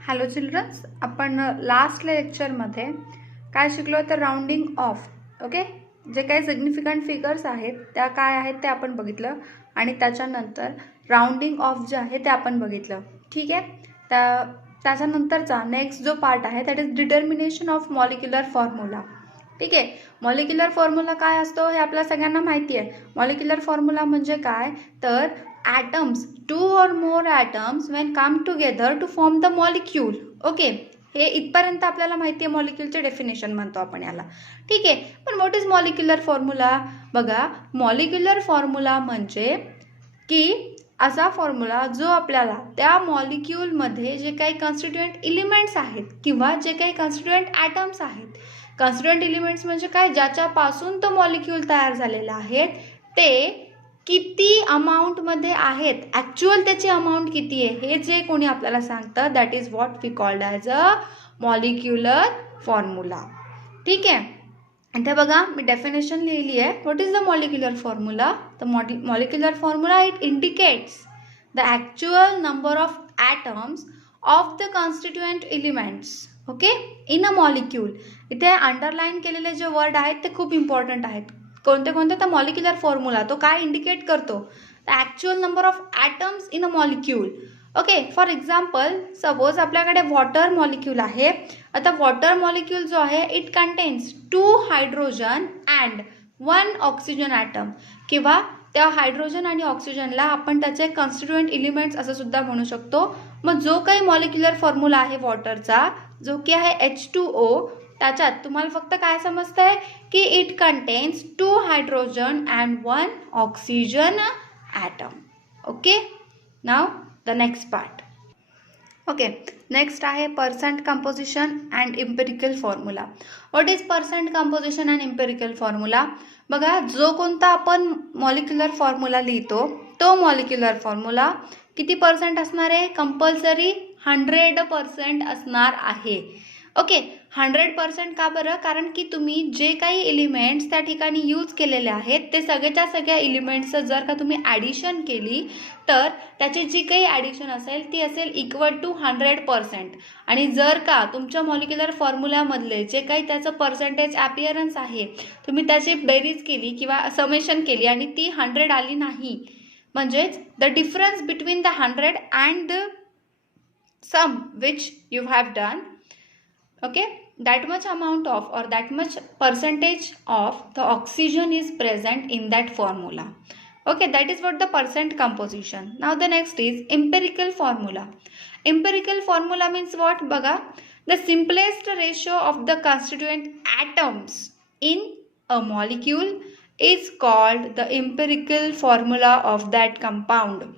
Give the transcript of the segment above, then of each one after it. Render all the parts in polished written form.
Hello children's, आपण last लेक्चरमध्ये काय शिकलो तर राउंडिंग ऑफ. ओके, जे काही सिग्निफिकंट फिगर्स आहेत त्या काय आहेत ते आपण बघितलं आणि त्याच्यानंतर राउंडिंग ऑफ जे आहे ते आपण बघितलं. ठीक आहे, त्याच्यानंतरचा नेक्स्ट जो पार्ट आहे that is determination of molecular formula. ठीक आहे, मॉलिक्युलर फॉर्म्युला काय असतो हे आपल्या सगळ्यांना माहिती आहे. मॉलिक्युलर फॉर्म्युला म्हणजे काय तर atoms, two or more atoms when come together to form the molecule. Okay, हे इथपर्यंत आपल्याला माहिती आहे. मॉलिक्युलचे डेफिनेशन म्हणतो आपण याला. ठीक आहे, पण व्हॉट इज मॉलिक्युलर फॉर्म्युला? बघा, मॉलिक्युलर फॉर्म्युला म्हणजे की असा फॉर्म्युला जो आपल्याला त्या मॉलिक्यूलमध्ये जे काही कॉन्स्टिट्युएंट एलिमेंट्स आहेत किंवा जे काही कॉन्स्टिट्युएंट ॲटम्स आहेत. कॉन्स्टिट्युएंट एलिमेंट्स म्हणजे काय, ज्याच्यापासून तो मॉलिक्यूल तयार झालेला आहे ते किती अमाऊंटमध्ये आहेत, ॲक्च्युअल त्याची अमाऊंट किती आहे हे जे कोणी आपल्याला सांगतं that is what we called as a molecular formula. ठीक आहे, इथे बघा मी डेफिनेशन लिहिली आहे. What is the molecular formula? The molecular formula it indicates the actual number of atoms of the constituent elements. Okay, in a molecule. इथे underline केलेले जे वर्ड आहेत ते खूप इम्पॉर्टंट आहेत. कोणते कोणते तर मॉलिक्युलर फॉर्म्युला तो काय इंडिकेट करतो the actual number of atoms in a molecule. Okay, for example suppose आपल्याकडे वॉटर मॉलिक्यूल आहे. आता वॉटर मॉलिक्यूल जो आहे it contains 2 hydrogen and 1 oxygen atom, किंवा त्या हायड्रोजन आणि ऑक्सिजनला आपण त्याचे कॉन्स्टिट्युएंट एलिमेंट्स असं सुद्धा म्हणू शकतो. मग जो काही मॉलिक्युलर फॉर्म्युला आहे वॉटरचा जो की आहे H2O, त्याच्यात तुम्हाला फक्त काय समजतंय की it contains 2 hydrogen and 1 oxygen atom. Okay, now the next part. Okay, next आहे percent composition and empirical formula. What is percent composition and empirical formula? बघा, जो कोणता आपण मॉलिक्युलर फॉर्म्युला लिहितो तो मॉलिक्युलर फॉर्म्युला किती पर्सेंट असणार आहे? कंपल्सरी 100% असणार आहे. ओके, 100% का बरं? कारण की तुम्ही जे काही एलिमेंट्स त्या ठिकाणी यूज केलेले आहेत ते सगळ्याच्या सगळ्या एलिमेंट्सचं जर का तुम्ही ॲडिशन केली तर त्याची जी काही ॲडिशन असेल ती असेल इक्वल टू 100%. आणि जर का तुमच्या मॉलिक्युलर फॉर्म्युल्यामधले जे काही त्याचं पर्सेंटेज ॲपिअरन्स आहे तुम्ही त्याची बेरीज केली किंवा समेशन केली आणि ती 100 आली नाही, म्हणजेच the difference between the 100 and the sum which you have done, okay, that much amount of or that much percentage of the oxygen is present in that formula. Okay, that is what the percent composition. Now the next is empirical formula. Empirical formula means what? Baga, the simplest ratio of the constituent atoms in a molecule is called the empirical formula of that compound.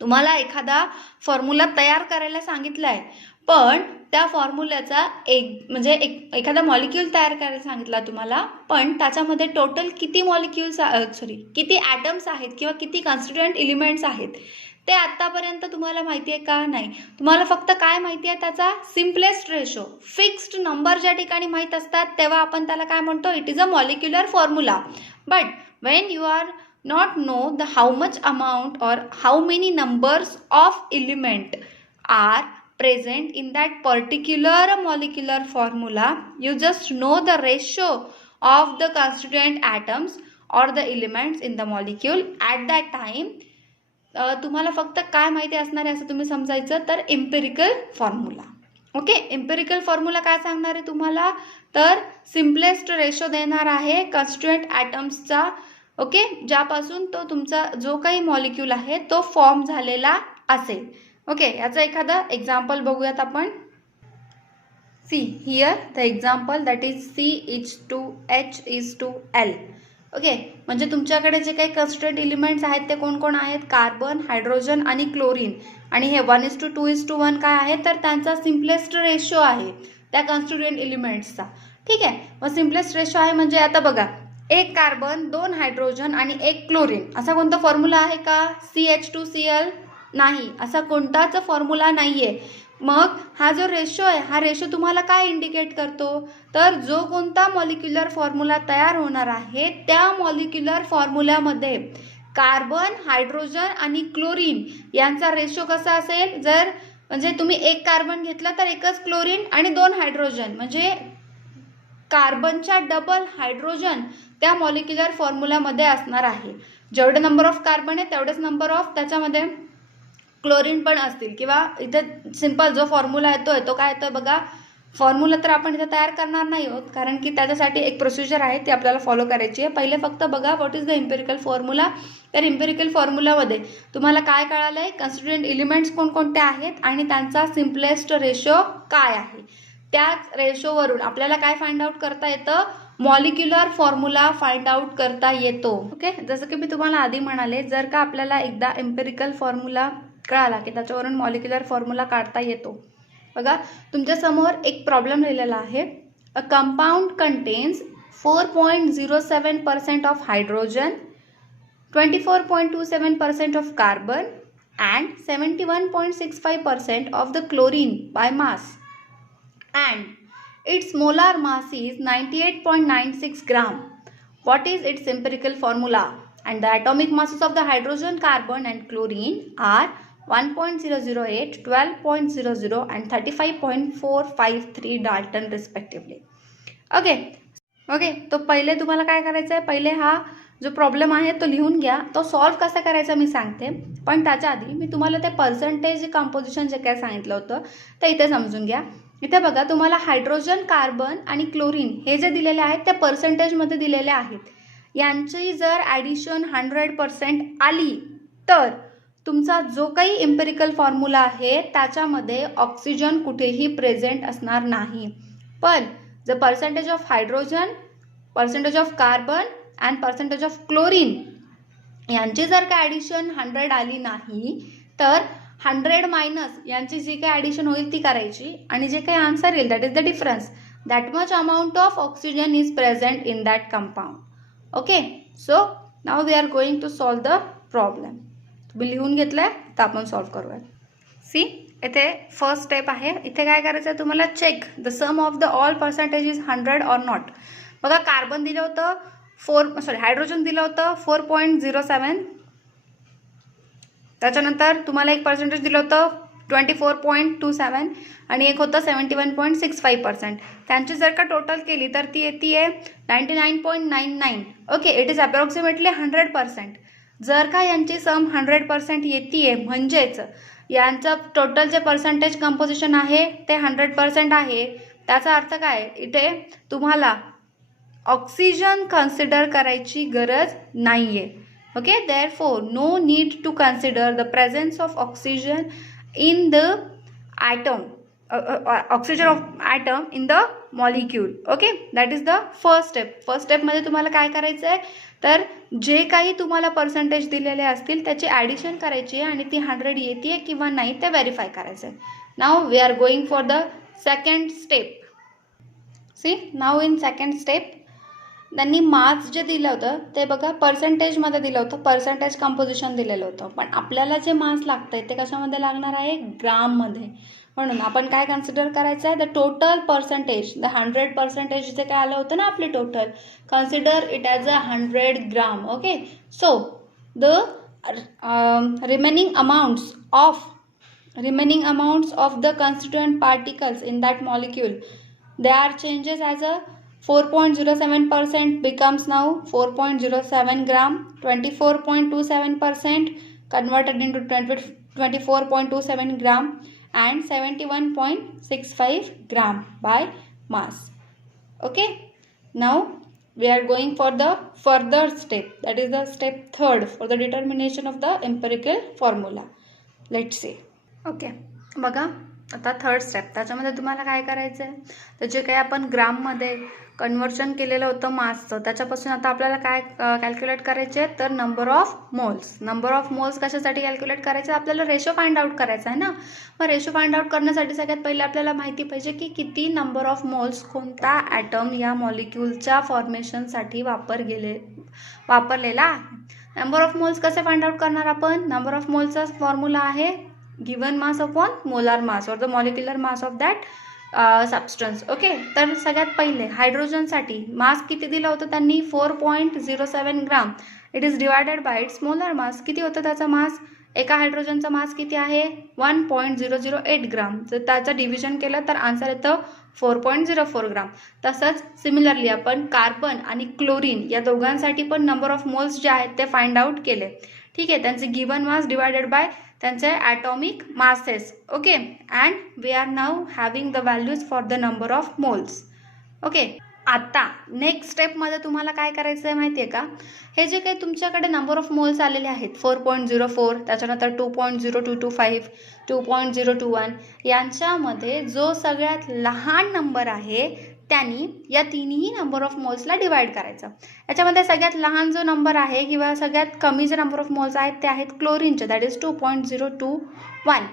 तुम्हाला एखादा formula तयार करायला सांगितला आहे, पण त्या फॉर्म्युल्याचा एखादा molecule तयार करायला सांगितला तुम्हाला, पण त्याच्यामध्ये टोटल किती किती ॲटम्स आहेत किंवा किती कॉन्स्टिट्युएंट एलिमेंट्स आहेत ते आत्तापर्यंत तुम्हाला माहिती आहे का? नाही. तुम्हाला फक्त काय माहिती आहे? त्याचा सिम्पलेस्ट रेशो, फिक्स्ड नंबर ज्या ठिकाणी माहीत असतात तेव्हा आपण त्याला काय म्हणतो? It is a molecular formula. But when you are not know the how much amount or how many numbers of element are present in that particular molecular formula, you just know the ratio of the constituent atoms or the elements in the molecule at that time. तुम्हाला फक्त काय माहिती असणार आहे असं तुम्ही समजायचं तर empirical formula. Okay, empirical formula काय सांगणार आहे तुम्हाला तर सिम्पलेस्ट रेशो देणार आहे कॉन्स्टिट्युएंट ॲटम्सचा. ओके, ज्यापासून तो तुमचा जो काही मॉलिक्यूल आहे तो फॉर्म झालेला असेल. ओके, याचं एखादं एक्झाम्पल बघूयात आपण. See here the example that is CH2H2L. Okay, म्हणजे तुमच्याकडे जे काही कॉन्स्टिट्युएंट एलिमेंट्स आहेत ते कोण कोण आहेत? कार्बन, हायड्रोजन आणि क्लोरीन. आणि हे 1:2:1 काय आहे तर त्यांचा सिम्पलेस्ट रेशो आहे त्या कॉन्स्टिट्युएंट एलिमेंट्सचा. ठीक आहे, मग सिम्पलेस्ट रेशो आहे म्हणजे आता बघा, 1 कार्बन, 2 हायड्रोजन आणि 1 क्लोरीन असा कोणता फॉर्म्युला आहे का? CH2Cl नाही, असा कोणताच फॉर्म्युला नाही आहे. मग हा जो रेशो आहे हा रेशो तुम्हाला काय इंडिकेट करतो तर जो कोणता मॉलिक्युलर फॉर्म्युला तयार होणार आहे त्या मॉलिक्युलर फॉर्म्युल्यामध्ये कार्बन, हायड्रोजन आणि क्लोरीन यांचा रेशो कसा असेल? जर म्हणजे तुम्ही एक कार्बन घेतला तर एकच क्लोरीन आणि 2 हायड्रोजन, म्हणजे कार्बनच्या डबल हायड्रोजन त्या मॉलिक्युलर फॉर्म्युलामध्ये असणार आहे. जेवढे नंबर ऑफ कार्बन आहे तेवढेच नंबर ऑफ त्याच्यामध्ये क्लोरीन पण असतील. किंवा इथे सिंपल जो फॉर्म्युला येतोय तो काय येतोय बघा. फॉर्म्युला तर आपण इथे तयार करणार नाही आहोत, कारण की त्याच्यासाठी एक प्रोसिजर आहे ती आपल्याला फॉलो करायची आहे. पहिले फक्त बघा what is the empirical formula. तर इम्पेरिकल फॉर्म्युलामध्ये तुम्हाला काय कळालंय, कन्स्टिट्युएंट एलिमेंट्स कोणकोणते आहेत आणि त्यांचा सिम्पलेस्ट रेशो काय आहे. त्याच रेशोवरून आपल्याला काय फाइंड आउट करता येतं, मॉलिक्युलर फॉर्म्युला फाइंड आउट करता येतो. ओके, जसं की मी तुम्हाला आधी म्हणाले, जर का आपल्याला एकदा एम्पेरिकल फॉर्म्युला कळाला की त्याच्यावरून मॉलिक्युलर फॉर्म्युला काढता येतो. बघा तुमच्यासमोर एक प्रॉब्लेम लिहिलेला आहे. A compound contains 4.07% of hydrogen, 24.27% of carbon and 71.65% of the chlorine by mass, and its molar mass is 98.96 gram. What is its empirical formula? And the atomic masses of the hydrogen, carbon and chlorine are 1.008, 12.00 and 35.453 Dalton respectively. Okay, तो पहिले तुम्हाला काय करायचं आहे, पहिले हा जो problem आहे तो लिहून घ्या. तो सॉल्व्ह कसा करायचा मी सांगते, पण त्याच्या आधी मी तुम्हाला ते पर्सेंटेज कंपोजिशन जे काय सांगितलं होतं ते इथे समजून घ्या. इथे बघा तुम्हाला हायड्रोजन, कार्बन आणि क्लोरीन हे जे दिलेले आहेत ते पर्सेंटेजमध्ये दिलेले आहेत. यांची जर ॲडिशन 100% आली तर तुमचा जो काही इम्पेरिकल फॉर्म्युला आहे त्याच्यामध्ये ऑक्सिजन कुठेही प्रेझेंट असणार नाही. पण जर percentage of hydrogen, percentage of carbon and percentage of chlorine यांची जर का ॲडिशन 100 आली नाही तर 100 मायनस यांची जी काही ॲडिशन होईल ती करायची आणि जे काही आन्सर येईल that is the difference. That much amount of oxygen is present in that compound. Okay, so now we are going to solve the problem. तुम्ही लिहून घेतलंय तर आपण सॉल्व करूया. सी, इथे फर्स्ट स्टेप आहे. इथे काय करायचं आहे तुम्हाला, check the sum of the all percentage is 100 or not. बघा कार्बन दिलं होतं हायड्रोजन दिलं होतं 4.07, त्याच्यानंतर तुम्हाला एक पर्सेंटेज दिलं होतं 24.27 आणि एक होतं 71.65%. त्यांची जर का टोटल केली तर ती येते 99.99. Okay, it is approximately 100%. जर का यांची सम 100% येते म्हणजेच यांचं टोटल जे पर्सेंटेज कंपोजिशन आहे ते 100% आहे. त्याचा अर्थ काय, इथे तुम्हाला ऑक्सिजन कन्सिडर करायची गरज नाही आहे. Okay, therefore no need to consider the presence of oxygen in the atom, oxygen of atom in the molecule. Okay, that is the first step. First स्टेपमध्ये तुम्हाला काय करायचं आहे, तर जे काही तुम्हाला पर्सेंटेज दिलेले असतील त्याची ॲडिशन करायची आहे आणि ती 100 येते किंवा नाही ते व्हेरीफाय करायचं आहे. Now we are going for the second step. See, now in second step त्यांनी मार्क्स जे दिलं होतं ते बघा पर्सेंटेजमध्ये दिलं होतं, पर्सेंटेज कंपोजिशन दिलेलं होतं. पण आपल्याला जे मार्क्स लागतं आहे ते कशामध्ये लागणार आहे, ग्राममध्ये. म्हणून आपण काय कन्सिडर करायचं आहे, द टोटल पर्सेंटेज, द 100% जे काय आलं होतं ना आपले total, consider it as a 100 gram. Okay, so the remaining amounts of the constituent particles in that molecule, they are changes as a 4.07% becomes now 4.07 gram, 24.27% converted into 24.27 gram and 71.65 gram by mass. Okay, now we are going for the further step, that is the step third for the determination of the empirical formula. Let's see. Okay, बघा आता third step. त्याच्यामध्ये तुम्हाला काय करायचं आहे, तर जे काही आपण ग्राममध्ये कन्वर्जन केलेलं होतं मासचं त्याच्यापासून आता आपल्याला काय कॅल्क्युलेट करायचे आहे, तर number of moles. Number of moles कशासाठी कॅल्क्युलेट करायचं, आपल्याला रेशो फाइंड आउट करायचा आहे ना. मग रेशो फाइंड आउट करण्यासाठी सगळ्यात पहिले आपल्याला माहिती पाहिजे की किती नंबर ऑफ मोल्स कोणता ॲटम या मॉलिक्यूलच्या फॉर्मेशनसाठी वापरलेला आहे. नंबर ऑफ मोल्स कसे फाइंड आउट करणार आपण, नंबर ऑफ मोल्सचा फॉर्म्युला आहे given mass upon molar mass or the molecular mass of that substance. Okay, तर सगळ्यात पहिले हायड्रोजनसाठी मास किती दिलं होतं त्यांनी, 4.07 gram. It is divided by its molar mass. किती होतं त्याचा मास, एका हायड्रोजनचा मास किती आहे 1.008 ग्राम. जर त्याचं डिव्हिजन केलं तर आन्सर येतं 4.04 ग्राम. तसंच सिमिलरली आपण कार्बन आणि क्लोरीन या दोघांसाठी पण नंबर ऑफ मोल्स जे आहेत ते फाइंड आउट केले. ठीक आहे, त्यांचे गिवन मास डिवायडेड बाय त्यांचे atomic masses. Okay, and we are now having the values for the number of moles. Okay, आता नेक्स्ट स्टेपमध्ये तुम्हाला काय करायचं आहे माहिती आहे का, हे जे काही तुमच्याकडे नंबर ऑफ मोल्स आलेले आहेत 4.04, त्याच्यानंतर 2.0225, 2.021, यांच्यामध्ये जो सगळ्यात लहान नंबर आहे त्यांनी या तिन्ही नंबर ऑफ मोल्सला डिवाइड करायचं. याच्यामध्ये सगळ्यात लहान जो नंबर आहे किंवा सगळ्यात कमी जे नंबर ऑफ मोल्स आहेत ते आहेत क्लोरीनचे, दॅट इज 2.021.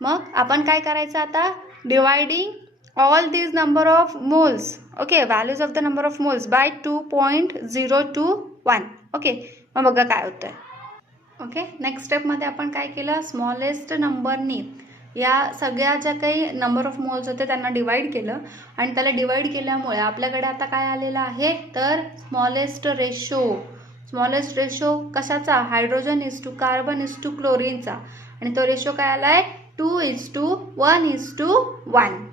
मग आपण काय करायचं आता, dividing all these number of moles, okay, values of the number of moles by 2.021. Okay, मग बघा काय होतंय. ओके, नेक्स्ट स्टेपमध्ये आपण काय केलं, स्मॉलेस्ट नंबरनी या सगळ्या ज्या काही नंबर ऑफ मोल्स होते त्यांना डिवाइड केलं आणि त्याला डिवाइड केल्यामुळे आपल्याकडे आता काय आलेलं आहे तर स्मॉलेस्ट रेशो कशाचा, hydrogen is to carbon is to क्लोरीनचा, आणि तो रेशो काय आलाय 2:1:1.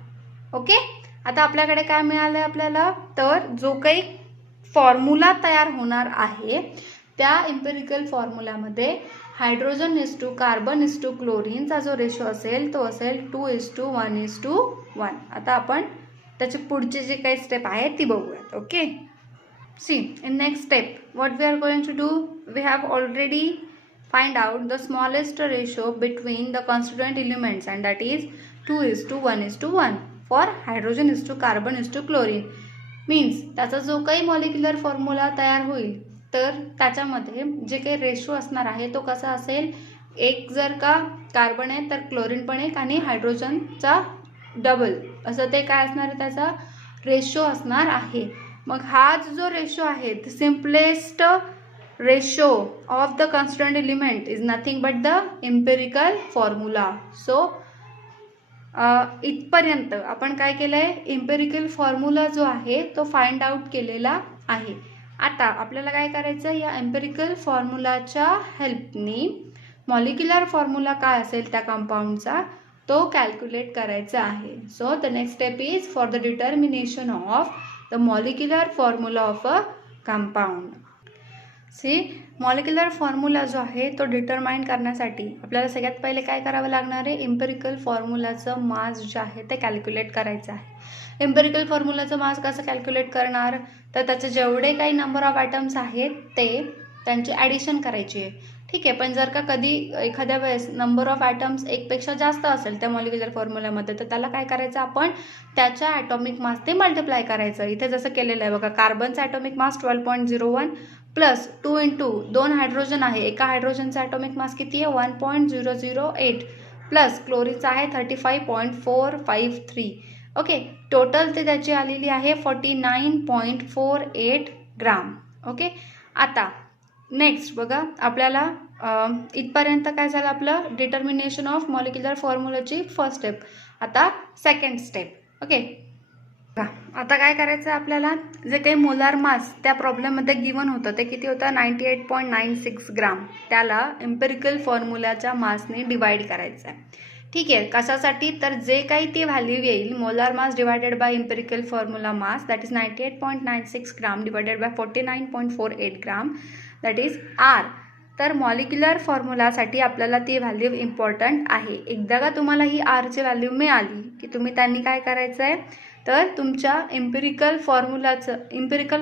ओके, आता आपल्याकडे काय मिळालंय आपल्याला, तर जो काही फॉर्म्युला तयार होणार आहे त्या इम्पेरिकल फॉर्म्युलामध्ये hydrogen is to carbon is to क्लोरीनचा जो रेशो असेल तो असेल 2:1:1. आता आपण त्याची पुढची जी काही स्टेप आहे ती बघूयात. Okay, see in next step what we are going to do, we have already find out the smallest ratio between the constituent elements, and that is 2:1:1 for hydrogen is to carbon is to chlorine. Means त्याचा जो काही molecular formula तयार होईल तर त्याच्यामध्ये जे काही ratio असणार आहे तो कसा असेल, एक जर का कार्बन आहे तर क्लोरीन पण एक आणि हायड्रोजनचा डबल असं ते काय असणार आहे त्याचा रेशो असणार आहे. मग हा जो रेशो आहे the simplest ratio of the constituent element is nothing but the empirical formula. So इथपर्यंत आपण काय केलंय, एम्पेरिकल फॉर्म्युला जो आहे तो फाइंड आउट केलेला आहे. आता आपल्याला काय करायचं, या एम्पेरिकल फॉर्म्युलाच्या हेल्पनी मॉलिक्युलर फॉर्म्युला काय असेल त्या कंपाऊंडचा तो कॅल्क्युलेट करायचा आहे. So the next step is for the determination of the molecular formula of a compound. See, molecular formula जो आहे तो डिटरमाइन करण्यासाठी आपल्याला सगळ्यात पहिले काय करावं लागणार आहे, एम्पेरिकल फॉर्म्युलाचं मास जे आहे ते कॅल्क्युलेट करायचं आहे. एम्पेरिकल फॉर्म्युलाचं मास कसं कॅल्क्युलेट करणार, तर त्याचे जेवढे काही नंबर ऑफ ॲटम्स आहेत ते त्यांची ॲडिशन करायची आहे. ठीक आहे, पण जर का कधी एखाद्या वेळेस नंबर ऑफ ॲटम्स एकपेक्षा जास्त असेल त्या मॉलिक्युलर फॉर्म्युलामध्ये तर त्याला काय करायचं, आपण त्याच्या ॲटॉमिक मास ते मल्टिप्लाय करायचं. इथे जसं केलेलं आहे बघा, कार्बनचा ॲटॉमिक मास 12.01 प्लस 2 हायड्रोजन आहे, एका हायड्रोजनचा ॲटॉमिक मास किती आहे 1.008 प्लस क्लोरीनचा आहे 35.453. ओके, टोटल ते त्याची आलेली आहे 49.48 ग्राम. ओके, आता नेक्स्ट बघा आपल्याला इथपर्यंत काय झालं आपलं डिटर्मिनेशन ऑफ मॉलिक्युलर फॉर्म्युलाची फर्स्ट स्टेप. आता सेकंड स्टेप. ओके, आता काय करायचं आपल्याला, जे काही मोलार मास त्या प्रॉब्लेममध्ये गिवन होतं ते किती होतं 98.96 ग्राम, त्याला एम्पेरिकल फॉर्म्युलाच्या मासने डिवाइड करायचं आहे. ठीक आहे, कशासाठी, तर जे काही ती व्हॅल्यू येईल molar mass divided by empirical formula mass that is 98.96 gram divided by 49.48 gram that is R. तर मॉलिक्युलर फॉर्म्युलासाठी आपल्याला ती व्हॅल्यू इम्पॉर्टंट आहे. एकदा का तुम्हाला ही आरची व्हॅल्यू मिळाली की तुम्ही त्यांनी काय करायचं आहे, तर तुमच्या एम्पेरिकल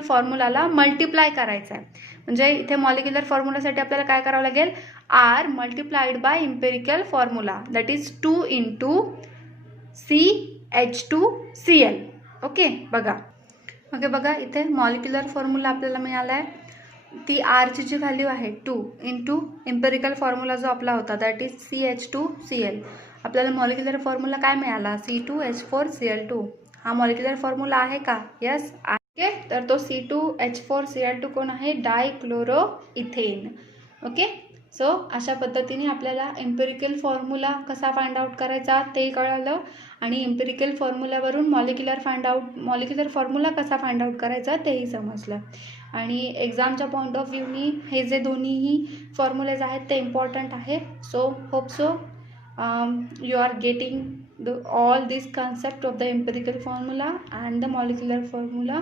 फॉर्म्युलाला मल्टिप्लाय करायचं आहे. म्हणजे इथे मॉलिक्युलर फॉर्म्युलासाठी आपल्याला काय करावं लागेल, R multiplied by empirical formula that is 2 × CH2Cl. Okay, बघा इथे मॉलिक्युलर फॉर्म्युला आपल्याला मिळाला आहे. ती आरची जी व्हॅल्यू आहे 2 × एम्पेरिकल फॉर्म्युला जो आपला होता दॅट इज CH2Cl. आपल्याला मॉलिक्युलर फॉर्म्युला काय मिळाला C2H4Cl2. हा मॉलिक्युलर फॉर्म्युला आहे का, यस आहे. तर तो C2H4Cl2 कोण आहे, डायक्लोरो इथेन. ओके, सो अशा पद्धतीने आपल्याला एम्पिरिकल फॉर्म्युला कसा फाइंड आउट करायचा तेही कळलं आणि एम्पिरिकल फॉर्म्युल्यावरून मॉलिक्युलर फॉर्म्युला कसा फाइंड आउट करायचा तेही समजलं. आणि एक्झामच्या पॉईंट ऑफ व्ह्यूनी हे जे दोन्हीही फॉर्म्युलेज आहेत ते इम्पॉर्टंट आहे. So hope so you are getting all these concept of the empirical formula and the molecular formula.